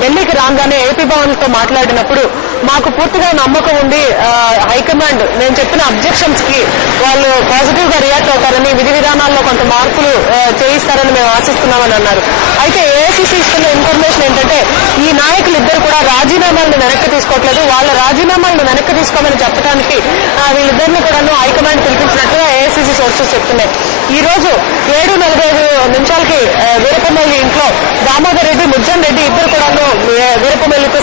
ఢిల్లీకి రాగానే ఏపీ భవన్ తో మాట్లాడినప్పుడు మాకు పూర్తిగా నమ్మకం ఉంది, హైకమాండ్ నేను చెప్పిన అబ్జెక్షన్స్ కి వాళ్ళు పాజిటివ్ గా రియాక్ట్ అవుతారని, విధి విధానాల్లో కొంత మార్పులు చేయిస్తారని మేము ఆశిస్తున్నామని అన్నారు. అయితే ఏఐసీసీ ఇస్తున్న ఇన్ఫర్మేషన్ ఏంటంటే ఈ నాయకులు ఇద్దరు కూడా రాజీనామాలను వెనక్కి తీసుకోవట్లేదు. వాళ్ళ రాజీనామాలను వెనక్కి తీసుకోమని చెప్పడానికి వీళ్ళిద్దరిని కూడా హైకమాండ్ పిలిపించినట్టుగా ఏఐసీసీ సోర్సెస్ చెప్తున్నాయి. ఈ రోజు 7:45 వీరప్పమొయ్లి ఇంట్లో దామోదర్ రెడ్డి, ముజ్జన్ రెడ్డి ఇద్దరు కూడా వీరప్పమొయ్లితో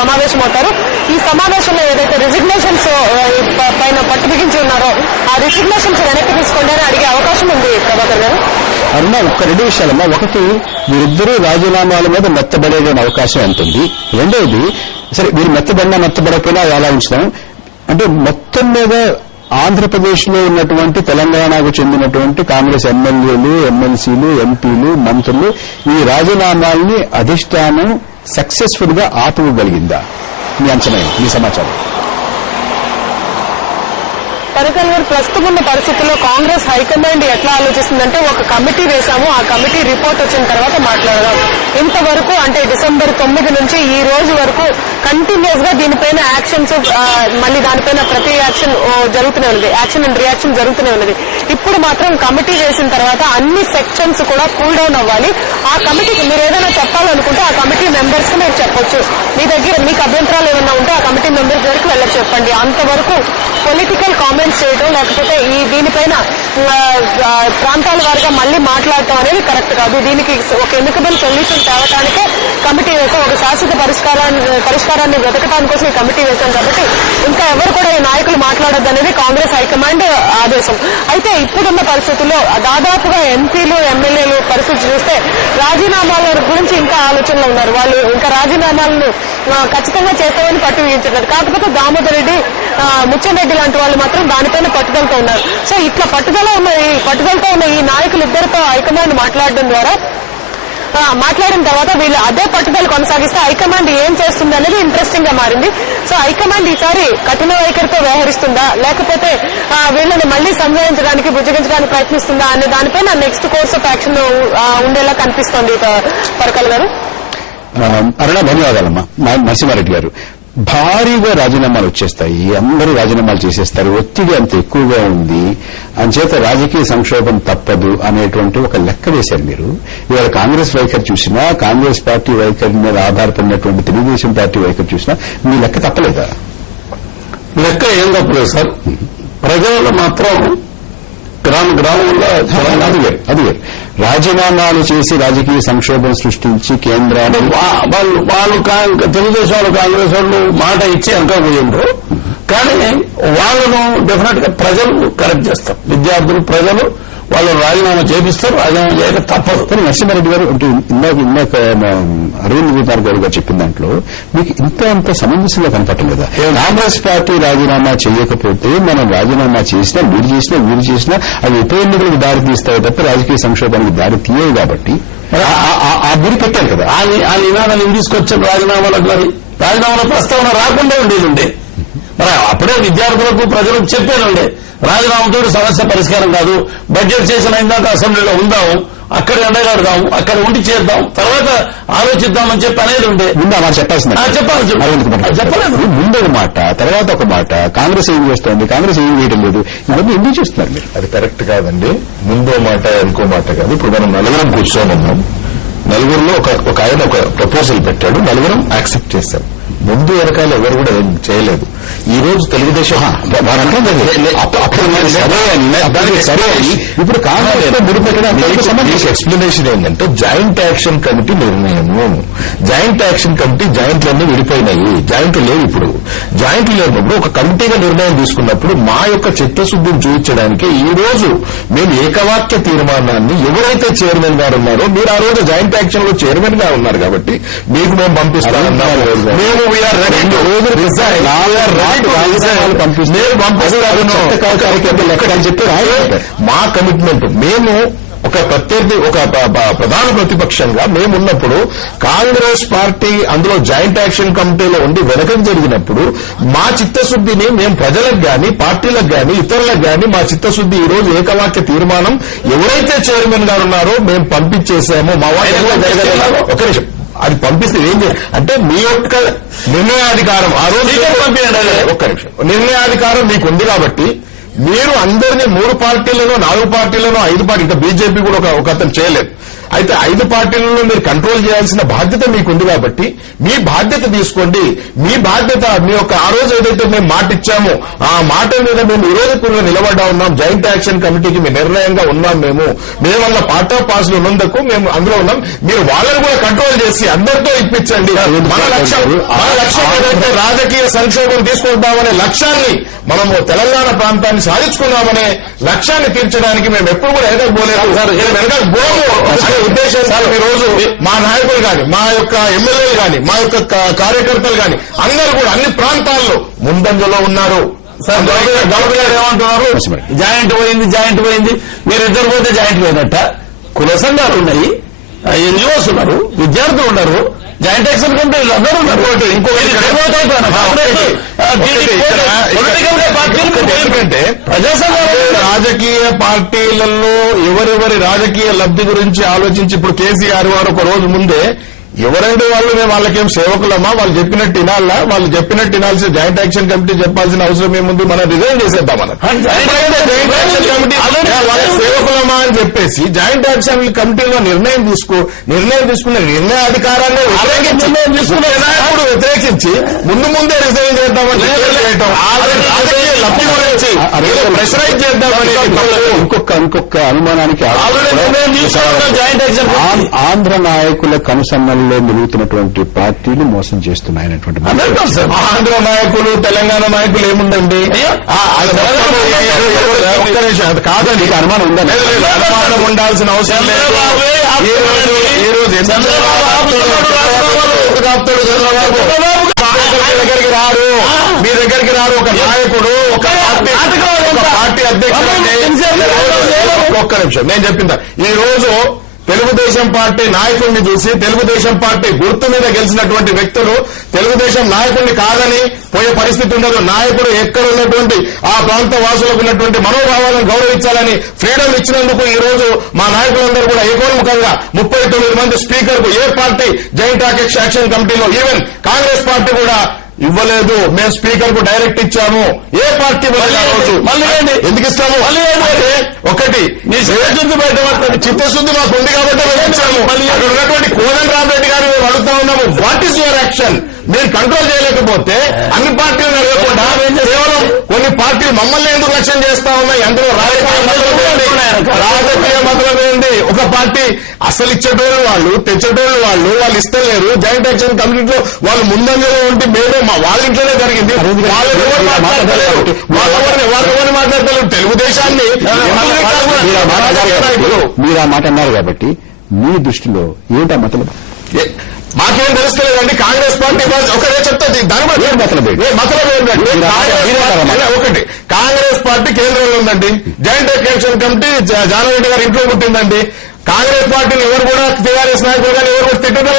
సమావేశమవుతారు. ఈ సమావేశంలో ఏదైతే రిజిగ్నేషన్స్ పైన పట్టు బిగించి ఉన్నారో ఆ రిజిగ్నేషన్స్ వెనక్కి తీసుకోండి అని అడిగే అవకాశం ఉంది. ప్రభాకర్ గారు, అరుణ, ఒక్క రెండు విషయాలమ్మా. ఒకటి, వీరిద్దరూ రాజీనామాల మీద మెత్తబడేదనే అవకాశం ఎంత ఉంది. రెండవది, సరే వీరు మెత్తబడకపోయినా ఎలా ఉంచుతాం అంటే మొత్తం మీద ఆంధ్రప్రదేశ్ లో ఉన్నటువంటి తెలంగాణకు చెందినటువంటి కాంగ్రెస్ ఎమ్మెల్యేలు, ఎమ్మెల్సీలు, ఎంపీలు, మంత్రులు ఈ రాజీనామాల్ని అధిష్టానం సక్సెస్ఫుల్ గా ఆపగలిగిందా? మీ అంచనా, మీ సమాచారం. పరికల్ గారు, ప్రస్తుతం ఉన్న పరిస్థితుల్లో కాంగ్రెస్ హైకమాండ్ ఎట్లా ఆలోచిస్తుందంటే ఒక కమిటీ వేశాము, ఆ కమిటీ రిపోర్ట్ వచ్చిన తర్వాత మాట్లాడదాం. ఇంతవరకు అంటే డిసెంబర్ 9 నుంచి ఈ రోజు వరకు కంటిన్యూస్ గా దీనిపైన యాక్షన్స్, మళ్ళీ దానిపైన ప్రతి యాక్షన్ జరుగుతూనే ఉన్నది, యాక్షన్ అండ్ రియాక్షన్ జరుగుతూనే ఉన్నది. ఇప్పుడు మాత్రం కమిటీ వేసిన తర్వాత అన్ని సెక్షన్స్ కూడా కూల్ డౌన్ అవ్వాలి. ఆ కమిటీకి మీరు ఏదైనా చెప్పాలనుకుంటే ఆ కమిటీ మెంబర్స్ కి మీరు చెప్పొచ్చు. మీ దగ్గర మీకు అభ్యంతరాలు ఏమైనా ఉంటే ఆ కమిటీ మెంబర్స్ దగ్గరికి వెళ్ళి చెప్పండి. అంతవరకు పొలిటికల్ కామెంట్స్ చేయడం లేకపోతే ఈ దీనిపైన ప్రాంతాల వారిగా మళ్లీ మాట్లాడటం అనేది కరెక్ట్ కాదు. దీనికి ఒక ఎమికబుల్ సొల్యూషన్ తేవడానికే కమిటీ వేసాం, ఒక శాశ్వత పరిష్కారాన్ని వెతకడానికి కోసం ఈ కమిటీ వేశాం. కాబట్టి ఇంకా ఎవరు కూడా ఈ నాయకులు మాట్లాడొద్దు అనేది కాంగ్రెస్ హైకమాండ్ ఆదేశం. అయితే ఇప్పుడున్న పరిస్థితుల్లో దాదాపుగా ఎంపీలు, ఎమ్మెల్యేలు పరిస్థితి చూస్తే రాజీనామాల గురించి ఇంకా ఆలోచనలో ఉన్నారు. వాళ్ళు ఇంకా రాజీనామాలను ఖచ్చితంగా చేస్తామని పట్టు బిగించారు. కాకపోతే దామోదర్ రెడ్డి, ముచ్చన్ రెడ్డి లాంటి వాళ్ళు మాత్రం దానిపైన పట్టుదలతో ఉన్నారు. సో ఇట్లా పట్టుదలతో ఉన్న ఈ నాయకులు ఇద్దరితో హైకమాండ్ మాట్లాడడం ద్వారా మాట్లాడిన తర్వాత వీళ్ళు అదే పట్టుదల కొనసాగిస్తే హైకమాండ్ ఏం చేస్తుంది అనేది ఇంట్రెస్టింగ్ గా మారింది. సో హైకమాండ్ ఈసారి కఠిన వైఖరితో వ్యవహరిస్తుందా లేకపోతే వీళ్ళని మళ్లీ సంజాయించడానికి, బుజ్జగించడానికి ప్రయత్నిస్తుందా అనే దానిపైన నెక్స్ట్ కోర్స్ ఆఫ్ యాక్షన్ ఉండేలా కనిపిస్తోంది. పరకల్ గారు, అరుణ, ధన్యవాదాలమ్మా. నరసింహారెడ్డి గారు, భారీగా రాజీనామాలు వచ్చేస్తాయి, అందరూ రాజీనామాలు చేసేస్తారు, ఒత్తిడి అంత ఎక్కువగా ఉంది, అంచేత రాజకీయ సంక్షోభం తప్పదు అనేటువంటి ఒక లెక్క వేశారు మీరు. ఇవాళ కాంగ్రెస్ వైఖరి చూసినా, కాంగ్రెస్ పార్టీ వైఖరి మీద ఆధారపడినటువంటి తెలుగుదేశం పార్టీ వైఖరి చూసినా మీ లెక్క తప్పలేదా? లెక్క ఏం తప్పలేదు సార్. ప్రజలు మాత్రం గ్రామంలో అది రాజీనామాలు చేసి రాజకీయ సంక్షోభం సృష్టించి కేంద్రాన్ని వాళ్ళు తెలుగుదేశం వాళ్ళు, కాంగ్రెస్ వాళ్ళు మాట ఇచ్చి అనుకోబోయిండ్రు. కానీ వాళ్ళను డెఫినెట్ గా ప్రజలు కరెక్ట్ చేస్తారు. విద్యార్థులు, ప్రజలు వాళ్ళు రాజీనామా చేపిస్తారు. రాజీనామా చేయక తప్పదు. కానీ నరసింహారెడ్డి గారు, అంటే ఇందాక అరవింద్ విపార్ గారు చెప్పిన దాంట్లో మీకు అంత సమంజసంగా కనపడలేదా? కాంగ్రెస్ పార్టీ రాజీనామా చేయకపోతే మనం రాజీనామా చేసినా, వీరు చేసినా అవి ఉప ఎన్నికలకు దారి తీస్తాయి తప్ప రాజకీయ సంక్షోభానికి దారి తీయవు. కాబట్టి ఆ గురి పెట్టారు కదా. ఆ నినాదాన్ని తీసుకొచ్చారు రాజీనామాలకు. మరి రాజీనామాల ప్రస్తావన రాకుండా ఉండేది. మరి అప్పుడే విద్యార్థులకు, ప్రజలకు చెప్పేది రాజీనామాతో సమస్య పరిష్కారం కాదు, బడ్జెట్ చేసిన ఇందాక అసెంబ్లీలో ఉందాము, అక్కడ ఎండగాడదాం, అక్కడ ఉండి చేద్దాం, తర్వాత ఆలోచిద్దామని చెప్పి అనేది ఉండే. ముందు అలా చెప్పాల్సింది, చెప్పలేదు. ముందు ఒక మాట, తర్వాత ఒక మాట. కాంగ్రెస్ ఏం చేస్తోంది, కాంగ్రెస్ ఏం చేయడం లేదు, ఇవన్నీ ఎందుకు చేస్తున్నారు మీరు? అది కరెక్ట్ కాదండి. ముందో మాట ఇంకో మాట కాదు. ఇప్పుడు మనం నలుగురం కూర్చోనున్నాం, నలుగురిలో ఒక ఆయన ఒక ప్రపోజల్ పెట్టాడు, నలుగురం యాక్సెప్ట్ చేశాం. ముందు వెనకాల ఎవరు కూడా ఏం చేయలేదు. ఈ రోజు తెలుగుదేశం ఇప్పుడు కాంగ్రెస్ ఎక్స్ప్లెనేషన్ ఏంటంటే జాయింట్ యాక్షన్ కమిటీ నిర్ణయము. జాయింట్ యాక్షన్ కమిటీ జాయింట్లన్నీ విడిపోయినాయి, జాయింట్లు లేవు. ఇప్పుడు జాయింట్లు లేనప్పుడు ఒక కమిటీగా నిర్ణయం తీసుకున్నప్పుడు మా యొక్క చిత్తశుద్ధిని చూపించడానికి ఈ రోజు మేము ఏకవాక్య తీర్మానాన్ని, ఎవరైతే చైర్మన్ గారు ఉన్నారో మీరు ఆ రోజు జాయింట్ యాక్షన్ లో చైర్మన్ గా ఉన్నారు కాబట్టి మీకు మేము పంపిస్తామన్నారు. మేము మా కమిట్మెంట్. మేము ఒక ప్రత్యర్థి, ఒక ప్రధాన ప్రతిపక్షంగా మేమున్నప్పుడు కాంగ్రెస్ పార్టీ అందులో జాయింట్ యాక్షన్ కమిటీలో ఉండి వెనకకు జరిగినప్పుడు మా చిత్తశుద్ధిని మేము ప్రజలకు గాని, పార్టీలకు గాని, ఇతరులకు గాని మా చిత్తశుద్ది ఈ రోజు ఏకవాక్య తీర్మానం ఎవరైతే చైర్మన్ గారు ఉన్నారో మేము పంపించేసామో. మా వాళ్ళు ఒక నిమిషం, అది పంపిస్తే ఏం చేయాలి అంటే మీ యొక్క నిర్ణయాధికారం ఆ రోజు ఒక్క నిమిషం నిర్ణయాధికారం మీకు ఉంది కాబట్టి మీరు అందరినీ 3 పార్టీలను 4 పార్టీలను 5 పార్టీ ఇంకా బీజేపీ కూడా ఒక అతను చేయలేదు. అయితే 5 పార్టీలలో మీరు కంట్రోల్ చేయాల్సిన బాధ్యత మీకుంది కాబట్టి మీ బాధ్యత తీసుకోండి. మీ బాధ్యత మీ యొక్క ఆ రోజు ఏదైతే మేము మాట ఇచ్చామో ఆ మాట మీద మేము ఈ రోజు కూడా నిలబడ్డా ఉన్నాం. జాయింట్ యాక్షన్ కమిటీకి మీ నిర్ణయంగా ఉన్నాం. మేమల్ల పార్ట్ ఆఫ్ పాస్ ఉన్నందుకు మేము అందులో ఉన్నాం. మీరు వాళ్ళని కూడా కంట్రోల్ చేసి అందరితో ఇప్పించండి. మన లక్ష్యం ఏదైతే రాజకీయ సంక్షోభం తీసుకుంటామనే లక్ష్యాన్ని మనము తెలంగాణ ప్రాంతాన్ని సాధించుకున్నామనే లక్ష్యాన్ని తీర్చడానికి మేము ఎప్పుడు కూడా వెనక ఉద్దేశం ఈ రోజు మా నాయకులు గాని మా యొక్క ఎమ్మెల్యేలు గాని మా యొక్క కార్యకర్తలు గాని అందరూ కూడా అన్ని ప్రాంతాల్లో ముందంజలో ఉన్నారు. గౌరవ్ గారు ఏమంటున్నారు? జాయింట్ పోయింది మీరిద్దరు పోతే జాయింట్ పోయినట్ట. కుల సంఘాలు ఉన్నాయి, ఎన్జిఓస్ ఉన్నారు, విద్యార్థులు ఉన్నారు, జాయింట్ యాక్షన్ కమిటీ అందరూ ఉన్నారు. ఎందుకంటే ప్రజా సంఘాలు రాజకీయ పార్టీలలో ఎవరెవరి రాజకీయ లబ్ధి గురించి ఆలోచించి ఇప్పుడు కేసీఆర్ వారు ఒక రోజు ముందే ఎవరంటే వాళ్ళు మేము వాళ్ళకేం సేవకులమా, వాళ్ళు చెప్పినట్టు వినాలా, వాళ్ళు చెప్పినట్టు వినాల్సిన జాయింట్ యాక్షన్ కమిటీ చెప్పాల్సిన అవసరం ఏముంది, మనం రిజైన్ చేసేద్దాం. జాయింట్ యాక్షన్ కమిటీ వాళ్ళ సేవకులమా అని చెప్పేసి జాయింట్ యాక్షన్ కమిటీలో నిర్ణయం తీసుకున్న నిర్ణయాధికారాన్ని నాయకుడు వ్యతిరేకించి ముందే రిజైన్ చేద్దామని రాజకీయ లబ్ధి గురించి ప్రెషరైజ్ చేద్దామని ఇంకొక అనుమానానికి జాయింట్ యాక్షన్ ఆంధ్ర నాయకుల కనుసన్నలు నిలుగుతున్నటువంటి పార్టీలు మోసం చేస్తున్నాయనేటువంటి ఆంధ్ర నాయకులు తెలంగాణ నాయకులు ఏముందండి కాదండి అనుమానం ఉందండి. అనుమానం ఉండాల్సిన అవసరం లేదు. ఈ రోజు దగ్గరికి రారు, మీ దగ్గరికి రారు ఒక నాయకుడు ఒక పార్టీ అధ్యక్షుడు. ఒక్క నిమిషం నేను చెప్పిందా ఈ రోజు తెలుగుదేశం పార్టీ నాయకుడిని చూసి తెలుగుదేశం పార్టీ గుర్తు మీద గెలిచినటువంటి వ్యక్తులు తెలుగుదేశం నాయకుడిని కాదని పోయే పరిస్థితి ఉండదు. నాయకుడు ఎక్కడ ఉన్నటువంటి ఆ ప్రాంత వాసులకు ఉన్నటువంటి మనోభావాలను గౌరవించాలని ఫ్రీడమ్ ఇచ్చినందుకు ఈ రోజు మా నాయకులందరూ కూడా ఏకోన్ముఖంగా 39 మంది స్పీకర్ కు ఏ పార్టీ జాయింట్ యాక్షన్ కమిటీలో ఈవెన్ కాంగ్రెస్ పార్టీ కూడా ఇవ్వలేదు. మేము స్పీకర్ కు డైరెక్ట్ ఇచ్చాము. ఏ పార్టీ ఎందుకు ఇస్తాము? ఒకటి నీ చిత్తశుద్ధి బయట చిత్తశుద్ధి మాకు ఉంది కాబట్టి మేము ఇచ్చాము. అక్కడ ఉన్నటువంటి కోదండ రామరెడ్డి గారు మేము అడుగుతా ఉన్నాము, వాట్ ఈస్ యువర్ యాక్షన్? మీరు కంట్రోల్ చేయలేకపోతే అన్ని పార్టీలను అడగకుండా కేవలం కొన్ని పార్టీలు మమ్మల్ని ఎందుకు రక్షణ చేస్తా ఉన్నాయి? అందులో రాజకీయ మతలం ఏంటి? ఒక పార్టీ అసలు ఇచ్చేటోళ్ళు వాళ్ళు, తెచ్చేటోళ్ళు వాళ్ళు ఇస్తలేరు. జాయింట్ యాక్షన్ కమిటీలో వాళ్ళు ముందంజలో ఉంటే మేము వాళ్ళ ఇంట్లోనే జరిగింది. వాళ్ళెవరు మాట్లాడతారు? తెలుగుదేశాన్ని మీరు ఆ మాట అన్నారు కాబట్టి మీ దృష్టిలో ఏంటా మతలం? మాకేం తెలుస్తలేదండి. కాంగ్రెస్ పార్టీ ఒకటే చెప్తుంది దాని మతలం ఏంటంటే ఒకటి కాంగ్రెస్ పార్టీ కేంద్రంలో ఉందండి. జాయింట్ యాక్షన్ కమిటీ జానారెడ్డి గారి ఇంట్లో పుట్టిందండి. కాంగ్రెస్ పార్టీని ఎవరు కూడా టీఆర్ఎస్ నాయకులు కానీ ఎవరు కూడా తిట్టడం.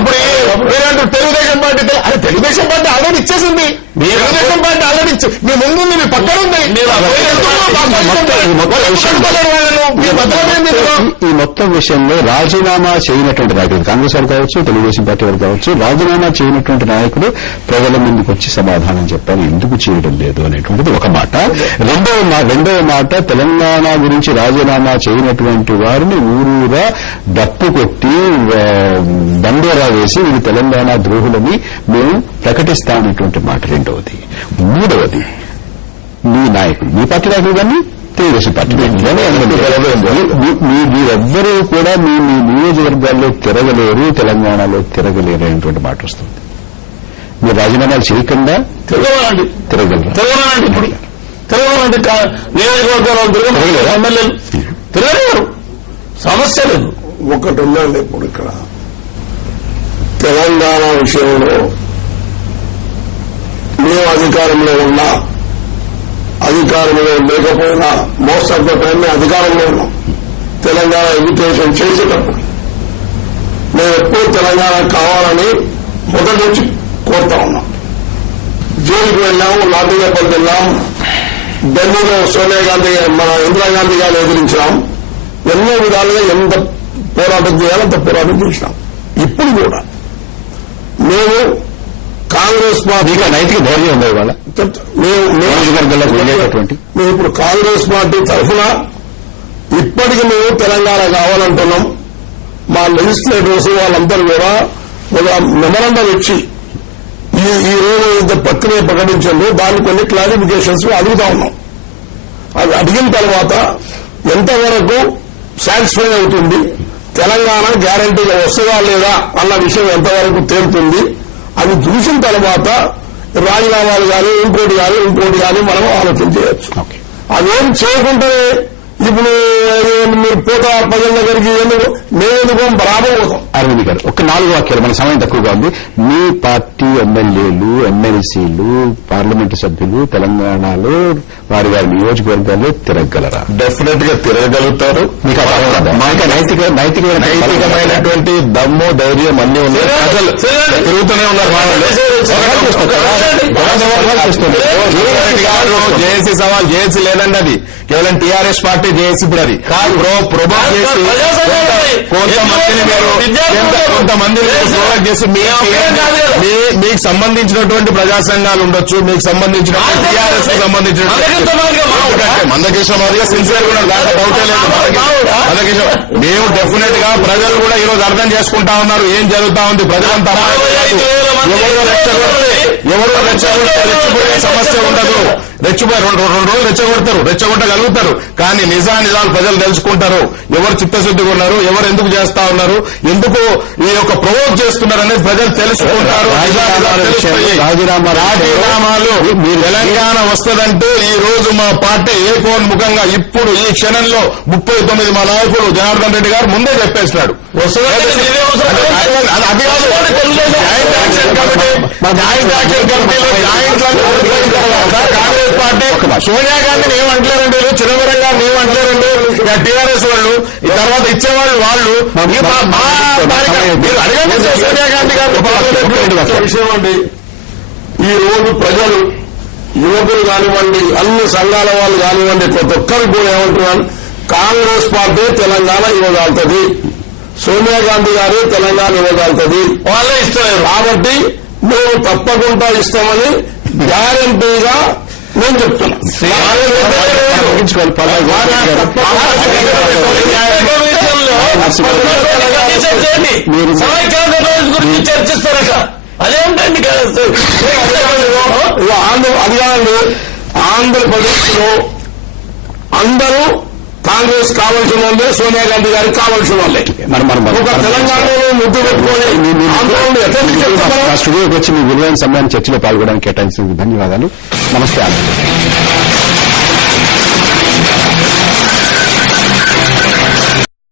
ఇప్పుడు మీరంటూ Telugu Desam party Telugu Desam party already ఇచ్చేసింది. తెలుగుదేశం పార్టీ ఆల్రెడీ ఇచ్చి మీ ముందుంది, మీ పక్కన ఉంది. ఈ మొత్తం విషయంలో రాజీనామా చేయనటువంటి నాయకులు కాంగ్రెస్ వారు కావచ్చు, తెలుగుదేశం పార్టీ వారు కావచ్చు, రాజీనామా చేయనటువంటి నాయకులు ప్రజల ముందుకు వచ్చి సమాధానం చెప్పాలి, ఎందుకు చేయడం లేదు అనేటువంటిది ఒక మాట. రెండవ మాట తెలంగాణ గురించి రాజీనామా చేయనటువంటి వారిని ఊరూరా డప్పు కొట్టి దండోరా వేసి వీళ్ళు తెలంగాణ ద్రోహులని మేము ప్రకటిస్తామనేటువంటి మాట రెండవది. మూడవది మీ నాయకులు, మీ పార్టీ నాయకులు కానీ తెలుగుదేశం పార్టీ మీరెవ్వరూ కూడా మీ నియోజకవర్గాల్లో తిరగలేరు, తెలంగాణలో తిరగలేరు అనేటువంటి మాట వస్తుంది. మీరు రాజీనామాలు చేయకుండా తిరగలరు. ఇప్పుడు తిరగలంటే నియోజకవర్గాలు ఎమ్మెల్యేలు తిరగలేరు, సమస్య లేదు. ఒకటి ఉందండి ఇప్పుడు ఇక్కడ తెలంగాణ విషయంలో మేము అధికారంలో ఉన్నా అధికారంలో లేకపోయినా మోస్ట్ ఆఫ్ ద టైం మేము అధికారంలో ఉన్నాం. తెలంగాణ ఎడ్యుకేషన్ చేసేటప్పుడు మేము ఎప్పుడు తెలంగాణ కావాలని మొదటి నుంచి కోరుతా ఉన్నాం. జైలుకు వెళ్ళాము, లాఠీ దెబ్బలకు వెళ్ళాం, ఢిల్లీలో సోనియా గాంధీ మన ఇందిరాగాంధీ గారిని ఎదిరించాం. ఎన్నో విధాలుగా ఎంత పోరాటం చేయాలో అంత పోరాటం చేసినాం. ఇప్పుడు కూడా మేము కాంగ్రెస్ పార్టీ నైతిక ధైర్యం ఉంది ఇవాళ నియోజకవర్గాలకు వెళ్ళేటటువంటి మేము ఇప్పుడు కాంగ్రెస్ పార్టీ తరఫున ఇప్పటికి మేము తెలంగాణ కావాలంటున్నాం. మా లెజిస్లేటర్స్ వాళ్ళందరూ కూడా ఒక మెమరాండం ఇచ్చి ఈ రోజు ఇంత ప్రక్రియ ప్రకటించండి, దాన్ని కొన్ని క్లారిఫికేషన్స్ అడుగుతా ఉన్నాం. అది అడిగిన తర్వాత ఎంతవరకు సాటిస్ఫై అవుతుంది, తెలంగాణ గ్యారంటీగా వస్తుందా లేదా అన్న విషయం ఎంతవరకు తేలుతుంది, అది చూసిన తర్వాత రాజీనామాలు కానీ ఇంకోటి కానీ మనం ఆలోచన చేయొచ్చు. అదేం చేయకుంటే ఇప్పుడు మీరు పోతా ప్రజల దగ్గరికి మేమెందుకు బరాబర్ పోతాం. అరవింద్ గారు ఒక 4 వాక్యాలు, మన సమయం తక్కువగా ఉంది. మీ పార్టీ ఎమ్మెల్యేలు, ఎమ్మెల్సీలు, పార్లమెంటు సభ్యులు తెలంగాణలో వారి నియోజకవర్గాల్లో తిరగలరా? డెఫినెట్ గా తిరగలుగుతారు. మీకు నైతికమైనటువంటి దమ్ము, ధైర్యం అన్ని ఉన్నాయి. ప్రజలు తిరుగుతూనే ఉన్నారు. జేఏసీ సవాల్ జేఏసీ లేదండి, అది కేవలం టీఆర్ఎస్ పార్టీ జేఏసీ ఇప్పుడు అది ప్రొబోక్ చేసి కొంతమంది చేసి మీకు సంబంధించినటువంటి ప్రజా సంఘాలు ఉండొచ్చు, మీకు సంబంధించిన టీఆర్ఎస్ కు సంబంధించిన మందకృష్ణ మాదిగా సిన్సియర్ కూడా దాంట్లో డౌటే లేదు. మందకృష్ణ మేము డెఫినెట్ గా ప్రజలు కూడా ఈ రోజు అర్థం చేసుకుంటా ఉన్నారు ఏం జరుగుతా ఉంది. ప్రజలంతా ఎవరు రెచ్చగొట్టే సమస్య ఉండదు. రెచ్చిపోయి 2 రోజులు రెచ్చగొట్టగలుగుతారు, కానీ నిజాలు ప్రజలు తెలుసుకుంటారు. ఎవరు చిత్తశుద్ధిగా ఉన్నారు, ఎవరు ఎందుకు చేస్తా ఉన్నారు, ఎందుకు ఈ యొక్క ప్రొవోక్ చేస్తున్నారు అనేది ప్రజలు తెలుసుకుంటారు. రాజీనామాలు తెలంగాణ వస్తుందంటే ఈ రోజు మా పార్టీ ఏకోన్ముఖంగా ఇప్పుడు ఈ క్షణంలో 39 మా నాయకులు జనార్దన్ రెడ్డి గారు ముందే చెప్పేసినాడు. కాంగ్రెస్ పార్టీ సోనియా గాంధీని ఏమంటలేరండి, చిదంబరం గారిని ఏమంటలేరండి, టీఆర్ఎస్ వాళ్ళు ఈ తర్వాత ఇచ్చేవాళ్ళు వాళ్ళు. మీరు అడగండి సోనియా గాంధీ గారు విషయం అండి. ఈ రోజు ప్రజలు, యువకులు కానివ్వండి, అన్ని సంఘాల వాళ్ళు కానివ్వండి, ప్రతి ఒక్కరికి కూడా ఏమంటున్నారు, కాంగ్రెస్ పార్టీ తెలంగాణ ఇవ్వగలుగుతుంది, సోనియా గాంధీ గారు తెలంగాణ ఇవ్వగలుగుతుంది, వాళ్ళే ఇస్తారు. కాబట్టి మేము తప్పకుండా ఇస్తామని గ్యారంటీగా నేను చెప్తున్నా. గురించి చర్చిస్తారట, అదేంటండి? అది కాదండి, ఆంధ్రప్రదేశ్ లో అందరూ కాంగ్రెస్ కావాల్సిన వాళ్ళే, సోనియా గాంధీ గారికి కావాల్సిన వాళ్ళే. ఒక తెలంగాణలో ముద్దు పెట్టుకొని స్టూడియోకి వచ్చి మీ విలువైన సమయాన్ని చర్చలో పాల్గొనడానికి కేటాయించినందుకు ధన్యవాదాలు. నమస్తే.